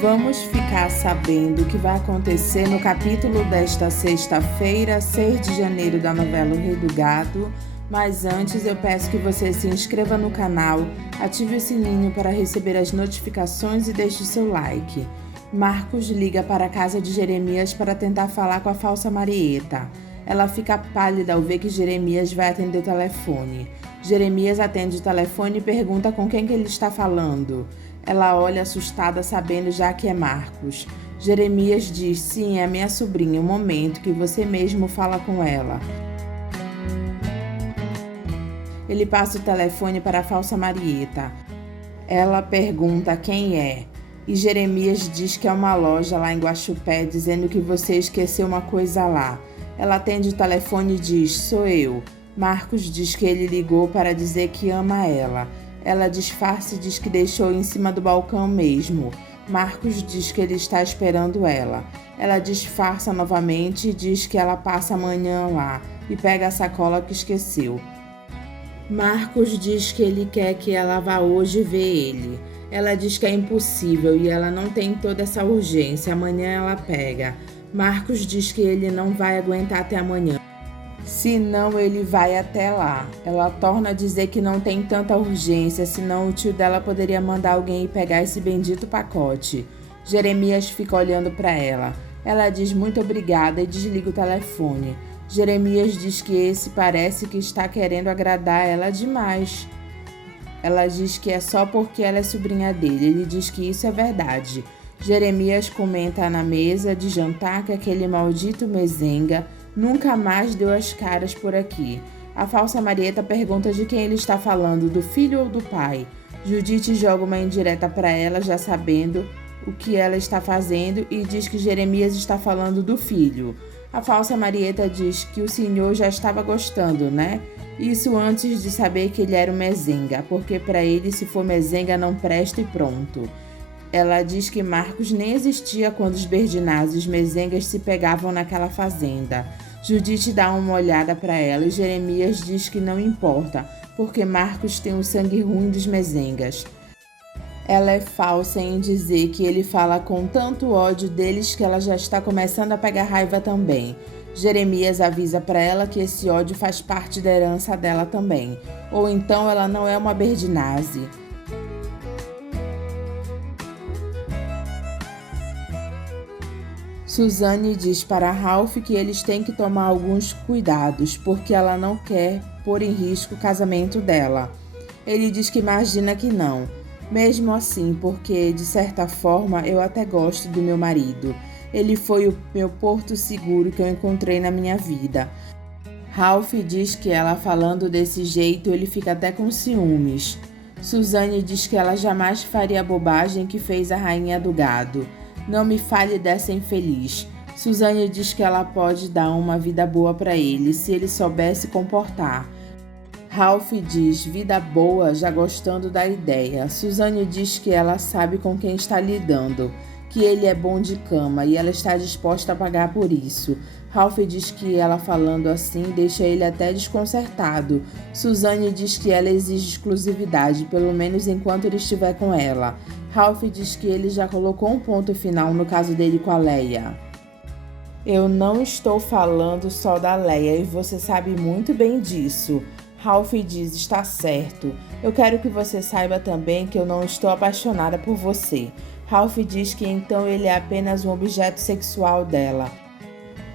Vamos ficar sabendo o que vai acontecer no capítulo desta sexta-feira, 6 de janeiro, da novela O Rei do Gado. Mas antes eu peço que você se inscreva no canal, ative o sininho para receber as notificações e deixe o seu like. Marcos liga para a casa de Jeremias para tentar falar com a falsa Marieta. Ela fica pálida ao ver que Jeremias vai atender o telefone. Jeremias atende o telefone e pergunta com quem que ele está falando. Ela olha assustada, sabendo já que é Marcos. Jeremias diz: sim, é minha sobrinha, um momento que você mesmo fala com ela. Ele passa o telefone para a falsa Marieta. Ela pergunta quem é. E Jeremias diz que é uma loja lá em Guaxupé, dizendo que você esqueceu uma coisa lá. Ela atende o telefone e diz: sou eu. Marcos diz que ele ligou para dizer que ama ela. Ela disfarça e diz que deixou em cima do balcão mesmo. Marcos diz que ele está esperando ela. Ela disfarça novamente e diz que ela passa amanhã lá e pega a sacola que esqueceu. Marcos diz que ele quer que ela vá hoje ver ele. Ela diz que é impossível e ela não tem toda essa urgência. Amanhã ela pega. Marcos diz que ele não vai aguentar até amanhã. Senão ele vai até lá. Ela torna a dizer que não tem tanta urgência, senão o tio dela poderia mandar alguém ir pegar esse bendito pacote. Jeremias fica olhando para ela. Ela diz muito obrigada e desliga o telefone. Jeremias diz que esse parece que está querendo agradar ela demais. Ela diz que é só porque ela é sobrinha dele. Ele diz que isso é verdade. Jeremias comenta na mesa de jantar que aquele maldito Mezenga nunca mais deu as caras por aqui. A falsa Marieta pergunta de quem ele está falando, do filho ou do pai. Judite joga uma indireta para ela, já sabendo o que ela está fazendo, e diz que Jeremias está falando do filho. A falsa Marieta diz que o senhor já estava gostando, né? Isso antes de saber que ele era o Mezenga, porque para ele, se for Mezenga, não presta e pronto. Ela diz que Marcos nem existia quando os Berdinazes e os Mezengas se pegavam naquela fazenda. Judite dá uma olhada para ela e Jeremias diz que não importa, porque Marcos tem o sangue ruim dos Mezengas. Ela é falsa em dizer que ele fala com tanto ódio deles que ela já está começando a pegar raiva também. Jeremias avisa para ela que esse ódio faz parte da herança dela também. Ou então ela não é uma Berdinaze. Suzane diz para Ralph que eles têm que tomar alguns cuidados, porque ela não quer pôr em risco o casamento dela. Ele diz que imagina que não. Mesmo assim, porque de certa forma eu até gosto do meu marido. Ele foi o meu porto seguro que eu encontrei na minha vida. Ralph diz que ela falando desse jeito ele fica até com ciúmes. Suzane diz que ela jamais faria a bobagem que fez a rainha do gado. Não me fale dessa infeliz. Suzane diz que ela pode dar uma vida boa para ele, se ele soubesse comportar. Ralph diz vida boa, já gostando da ideia. Suzane diz que ela sabe com quem está lidando, que ele é bom de cama e ela está disposta a pagar por isso. Ralph diz que ela falando assim deixa ele até desconcertado. Suzane diz que ela exige exclusividade, pelo menos enquanto ele estiver com ela. Ralph diz que ele já colocou um ponto final no caso dele com a Leia. Eu não estou falando só da Leia e você sabe muito bem disso. Ralph diz, está certo. Eu quero que você saiba também que eu não estou apaixonada por você. Ralph diz que então ele é apenas um objeto sexual dela.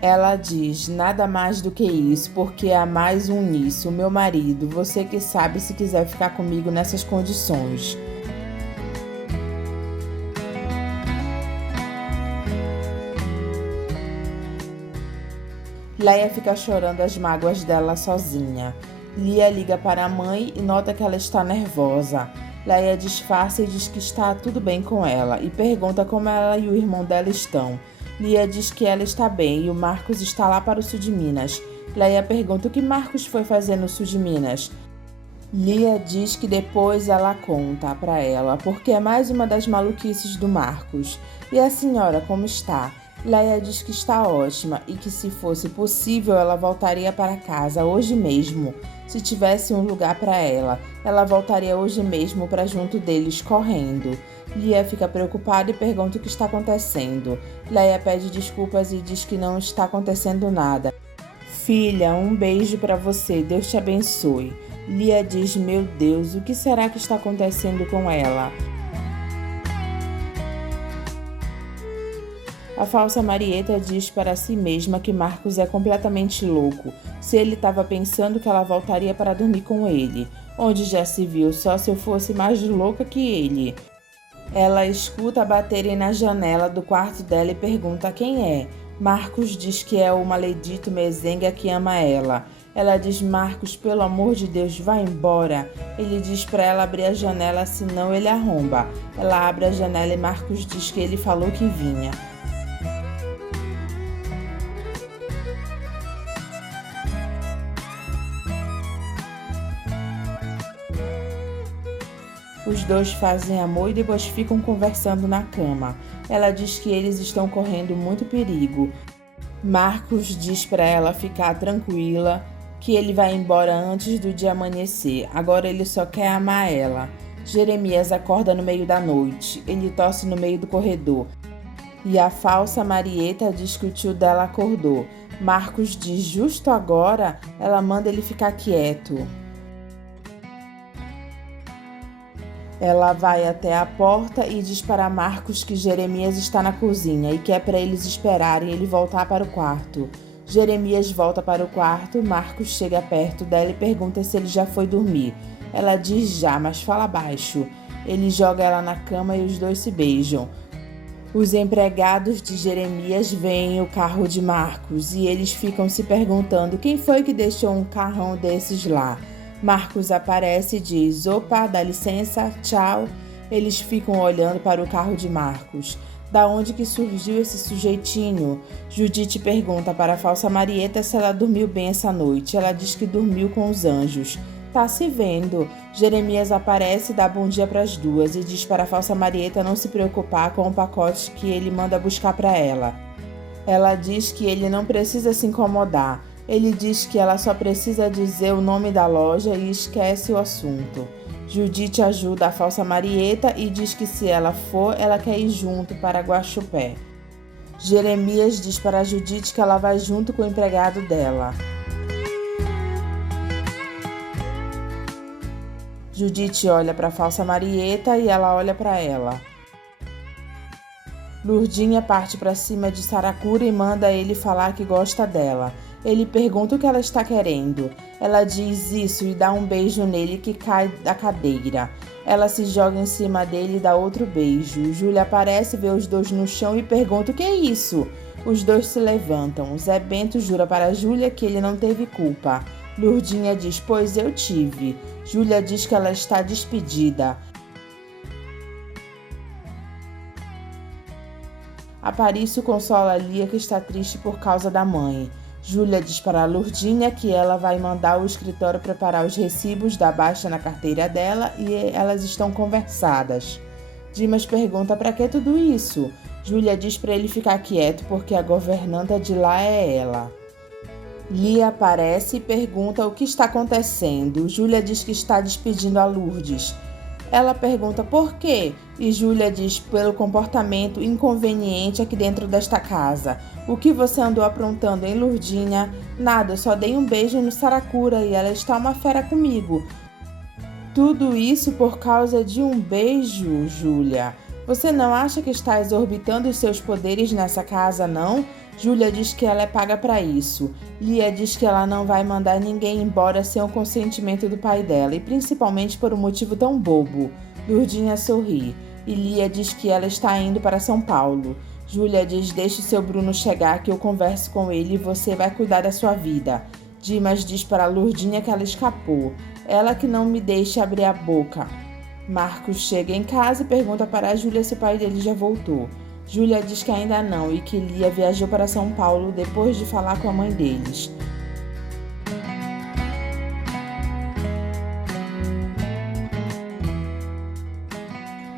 Ela diz, nada mais do que isso, porque há mais um nisso, meu marido, você que sabe se quiser ficar comigo nessas condições. Leia fica chorando as mágoas dela sozinha. Lia liga para a mãe e nota que ela está nervosa. Leia disfarça e diz que está tudo bem com ela e pergunta como ela e o irmão dela estão. Lia diz que ela está bem e o Marcos está lá para o sul de Minas. Leia pergunta o que Marcos foi fazer no sul de Minas. Lia diz que depois ela conta para ela, porque é mais uma das maluquices do Marcos. E a senhora como está? Leia diz que está ótima e que, se fosse possível, ela voltaria para casa hoje mesmo. Se tivesse um lugar para ela, ela voltaria hoje mesmo para junto deles correndo. Lia fica preocupada e pergunta o que está acontecendo. Leia pede desculpas e diz que não está acontecendo nada. Filha, um beijo para você, Deus te abençoe. Lia diz, meu Deus, o que será que está acontecendo com ela? A falsa Marieta diz para si mesma que Marcos é completamente louco. Se ele estava pensando que ela voltaria para dormir com ele, onde já se viu, só se eu fosse mais louca que ele. Ela escuta baterem na janela do quarto dela e pergunta quem é. Marcos diz que é o maledito mezenga que ama ela. Ela diz, Marcos, pelo amor de Deus, vai embora. Ele diz para ela abrir a janela, senão ele arromba. Ela abre a janela e Marcos diz que ele falou que vinha. Os dois fazem amor e depois ficam conversando na cama. Ela diz que eles estão correndo muito perigo. Marcos diz para ela ficar tranquila, que ele vai embora antes do dia amanhecer. Agora ele só quer amar ela. Jeremias acorda no meio da noite. Ele tosse no meio do corredor. E a falsa Marieta diz que o tio dela acordou. Marcos diz justo agora, ela manda ele ficar quieto. Ela vai até a porta e diz para Marcos que Jeremias está na cozinha e quer para eles esperarem ele voltar para o quarto. Jeremias volta para o quarto, Marcos chega perto dela e pergunta se ele já foi dormir. Ela diz já, mas fala baixo. Ele joga ela na cama e os dois se beijam. Os empregados de Jeremias veem o carro de Marcos e eles ficam se perguntando quem foi que deixou um carrão desses lá. Marcos aparece e diz, opa, dá licença, tchau. Eles ficam olhando para o carro de Marcos. Da onde que surgiu esse sujeitinho? Judite pergunta para a falsa Marieta se ela dormiu bem essa noite. Ela diz que dormiu com os anjos. Tá se vendo. Jeremias aparece e dá bom dia para as duas e diz para a falsa Marieta não se preocupar com o pacote que ele manda buscar para ela. Ela diz que ele não precisa se incomodar. Ele diz que ela só precisa dizer o nome da loja e esquece o assunto. Judite ajuda a falsa Marieta e diz que se ela for, ela quer ir junto para Guaxupé. Jeremias diz para Judite que ela vai junto com o empregado dela. Judite olha para a falsa Marieta e ela olha para ela. Lurdinha parte para cima de Saracura e manda ele falar que gosta dela. Ele pergunta o que ela está querendo. Ela diz isso e dá um beijo nele que cai da cadeira. Ela se joga em cima dele e dá outro beijo. Júlia aparece, vê os dois no chão e pergunta o que é isso. Os dois se levantam. Zé Bento jura para Júlia que ele não teve culpa. Lurdinha diz, pois eu tive. Júlia diz que ela está despedida. Aparício consola Lia que está triste por causa da mãe. Júlia diz para a Lurdinha que ela vai mandar o escritório preparar os recibos da baixa na carteira dela e elas estão conversadas. Dimas pergunta para que tudo isso? Júlia diz para ele ficar quieto porque a governanta de lá é ela. Lia aparece e pergunta o que está acontecendo. Júlia diz que está despedindo a Lourdes. Ela pergunta por quê? E Júlia diz pelo comportamento inconveniente aqui dentro desta casa. O que você andou aprontando, hein, Lurdinha? Nada, eu só dei um beijo no Saracura e ela está uma fera comigo. Tudo isso por causa de um beijo, Júlia. Você não acha que está exorbitando os seus poderes nessa casa, não? Júlia diz que ela é paga para isso. Lia diz que ela não vai mandar ninguém embora sem o consentimento do pai dela, e principalmente por um motivo tão bobo. Lurdinha sorri. E Lia diz que ela está indo para São Paulo. Júlia diz, deixe seu Bruno chegar que eu converso com ele e você vai cuidar da sua vida. Dimas diz para Lurdinha que ela escapou. Ela que não me deixa abrir a boca. Marcos chega em casa e pergunta para a Júlia se o pai dele já voltou. Júlia diz que ainda não e que Lia viajou para São Paulo depois de falar com a mãe deles.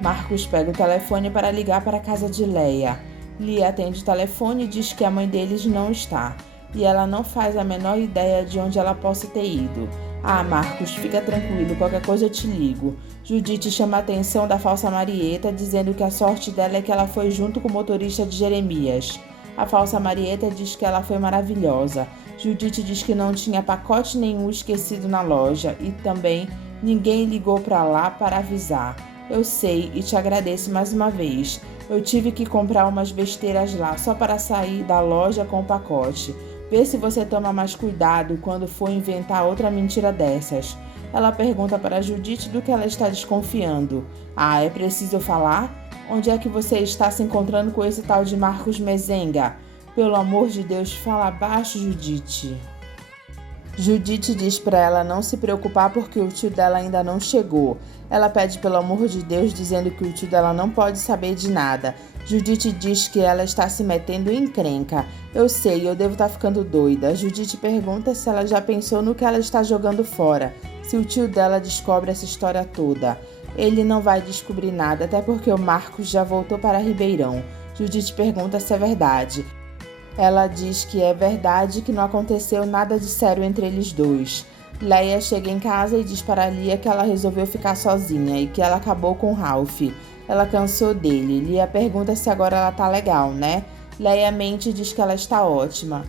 Marcos pega o telefone para ligar para a casa de Leia. Lia atende o telefone e diz que a mãe deles não está, e ela não faz a menor ideia de onde ela possa ter ido. Ah, Marcos, fica tranquilo, qualquer coisa eu te ligo. Judite chama a atenção da falsa Marieta, dizendo que a sorte dela é que ela foi junto com o motorista de Jeremias. A falsa Marieta diz que ela foi maravilhosa. Judite diz que não tinha pacote nenhum esquecido na loja e também ninguém ligou para lá para avisar. Eu sei e te agradeço mais uma vez. Eu tive que comprar umas besteiras lá só para sair da loja com o pacote. Vê se você toma mais cuidado quando for inventar outra mentira dessas. Ela pergunta para Judite do que ela está desconfiando. Ah, é preciso falar? Onde é que você está se encontrando com esse tal de Marcos Mezenga? Pelo amor de Deus, fala baixo, Judite. Judite diz para ela não se preocupar porque o tio dela ainda não chegou. Ela pede pelo amor de Deus, dizendo que o tio dela não pode saber de nada. Judite diz que ela está se metendo em encrenca. Eu sei, eu devo estar ficando doida. Judite pergunta se ela já pensou no que ela está jogando fora, se o tio dela descobre essa história toda. Ele não vai descobrir nada, até porque o Marcos já voltou para Ribeirão. Judite pergunta se é verdade. Ela diz que é verdade que não aconteceu nada de sério entre eles dois. Leia chega em casa e diz para Lia que ela resolveu ficar sozinha e que ela acabou com Ralph. Ela cansou dele. Lia pergunta se agora ela tá legal, né? Leia mente e diz que ela está ótima.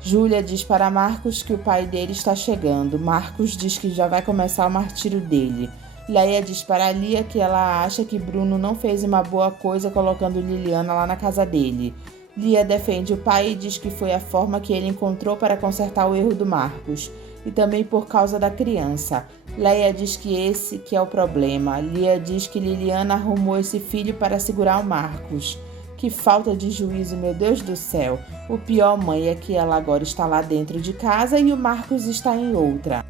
Júlia diz para Marcos que o pai dele está chegando. Marcos diz que já vai começar o martírio dele. Leia diz para Lia que ela acha que Bruno não fez uma boa coisa colocando Liliana lá na casa dele. Lia defende o pai e diz que foi a forma que ele encontrou para consertar o erro do Marcos, e também por causa da criança. Leia diz que esse que é o problema. Lia diz que Liliana arrumou esse filho para segurar o Marcos. Que falta de juízo, meu Deus do céu. O pior, mãe, é que ela agora está lá dentro de casa e o Marcos está em outra.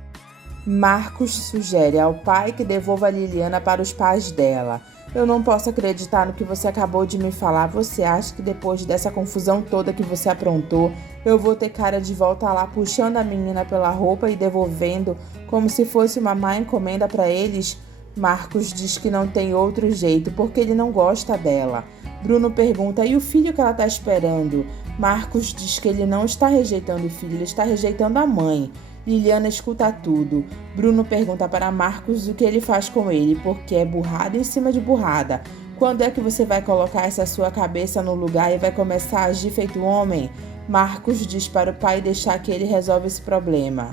Marcos sugere ao pai que devolva a Liliana para os pais dela. Eu não posso acreditar no que você acabou de me falar. Você acha que depois dessa confusão toda que você aprontou, eu vou ter cara de volta lá puxando a menina pela roupa e devolvendo como se fosse uma má encomenda para eles? Marcos diz que não tem outro jeito, porque ele não gosta dela. Bruno pergunta, e o filho que ela está esperando? Marcos diz que ele não está rejeitando o filho, ele está rejeitando a mãe. Liliana escuta tudo. Bruno pergunta para Marcos o que ele faz com ele, porque é burrada em cima de burrada. Quando é que você vai colocar essa sua cabeça no lugar e vai começar a agir feito homem? Marcos diz para o pai deixar que ele resolve esse problema.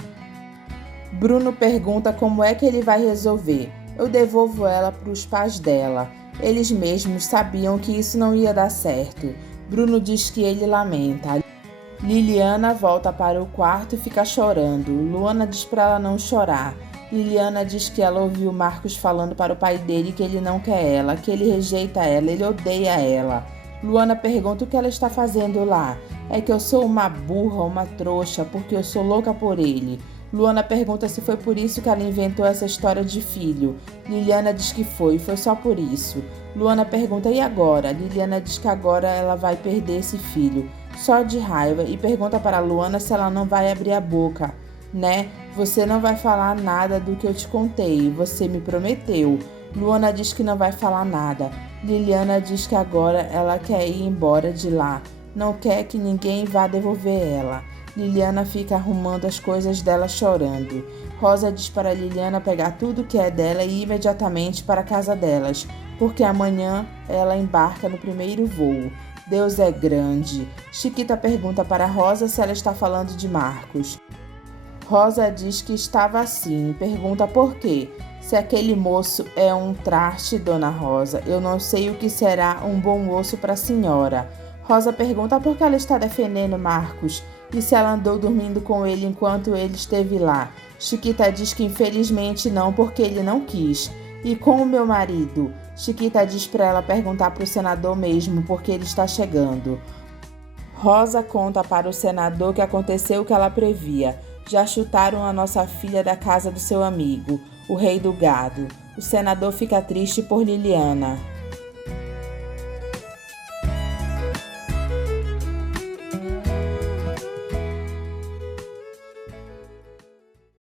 Bruno pergunta como é que ele vai resolver. Eu devolvo ela para os pais dela. Eles mesmos sabiam que isso não ia dar certo. Bruno diz que ele lamenta. Liliana volta para o quarto e fica chorando. Luana diz para ela não chorar. Liliana diz que ela ouviu Marcos falando para o pai dele que ele não quer ela, que ele rejeita ela, ele odeia ela. Luana pergunta o que ela está fazendo lá. É que eu sou uma burra, uma trouxa, porque eu sou louca por ele. Luana pergunta se foi por isso que ela inventou essa história de filho. Liliana diz que foi só por isso. Luana pergunta, e agora? Liliana diz que agora ela vai perder esse filho, só de raiva, e pergunta para Luana se ela não vai abrir a boca, né? Você não vai falar nada do que eu te contei, você me prometeu. Luana diz que não vai falar nada. Liliana diz que agora ela quer ir embora de lá, não quer que ninguém vá devolver ela. Liliana fica arrumando as coisas dela chorando. Rosa diz para Liliana pegar tudo que é dela e ir imediatamente para a casa delas, porque amanhã ela embarca no primeiro voo. Deus é grande. Chiquita pergunta para Rosa se ela está falando de Marcos. Rosa diz que estava assim, pergunta por quê. Se aquele moço é um traste, dona Rosa, eu não sei o que será um bom moço para a senhora. Rosa pergunta por que ela está defendendo Marcos e se ela andou dormindo com ele enquanto ele esteve lá. Chiquita diz que infelizmente não, porque ele não quis. E com o meu marido? Chiquita diz para ela perguntar para o senador mesmo, porque ele está chegando. Rosa conta para o senador que aconteceu o que ela previa. Já chutaram a nossa filha da casa do seu amigo, o rei do gado. O senador fica triste por Liliana.